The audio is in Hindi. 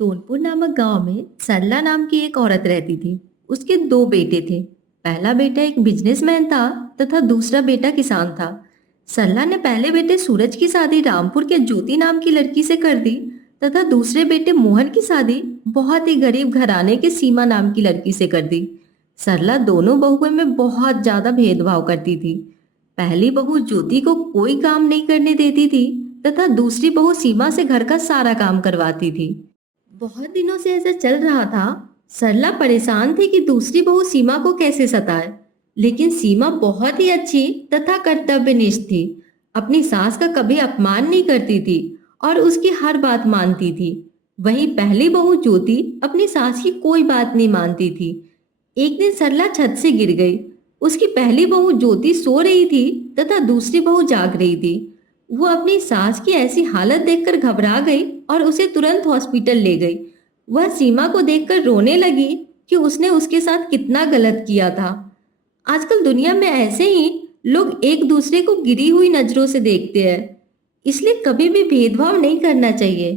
सोनपुर नामक गांव में सरला नाम की एक औरत रहती थी। उसके दो बेटे थे। पहला बेटा एक बिजनेसमैन था तथा दूसरा बेटा किसान था। सरला ने पहले बेटे सूरज की शादी रामपुर के ज्योति नाम की लड़की से कर दी तथा दूसरे बेटे मोहन की शादी बहुत ही गरीब घराने के सीमा नाम की लड़की से कर दी। सरला दोनों बहुओं में बहुत ज्यादा भेदभाव करती थी। पहली बहू ज्योति को कोई काम नहीं करने देती थी तथा दूसरी बहू सीमा से घर का सारा काम करवाती थी। बहुत दिनों से ऐसा चल रहा था। सरला परेशान थी कि दूसरी बहू सीमा को कैसे सताए, लेकिन सीमा बहुत ही अच्छी तथा कर्तव्यनिष्ठ थी। अपनी सास का कभी अपमान नहीं करती थी और उसकी हर बात मानती थी। वहीं पहली बहू ज्योति अपनी सास की कोई बात नहीं मानती थी। एक दिन सरला छत से गिर गई। उसकी पहली बहू ज्योति सो रही थी तथा दूसरी बहू जाग रही थी। वो अपनी सास की ऐसी हालत देखकर घबरा गई और उसे तुरंत हॉस्पिटल ले गई। वह सीमा को देखकर रोने लगी कि उसने उसके साथ कितना गलत किया था। आजकल दुनिया में ऐसे ही लोग एक दूसरे को गिरी हुई नजरों से देखते हैं, इसलिए कभी भी भेदभाव नहीं करना चाहिए।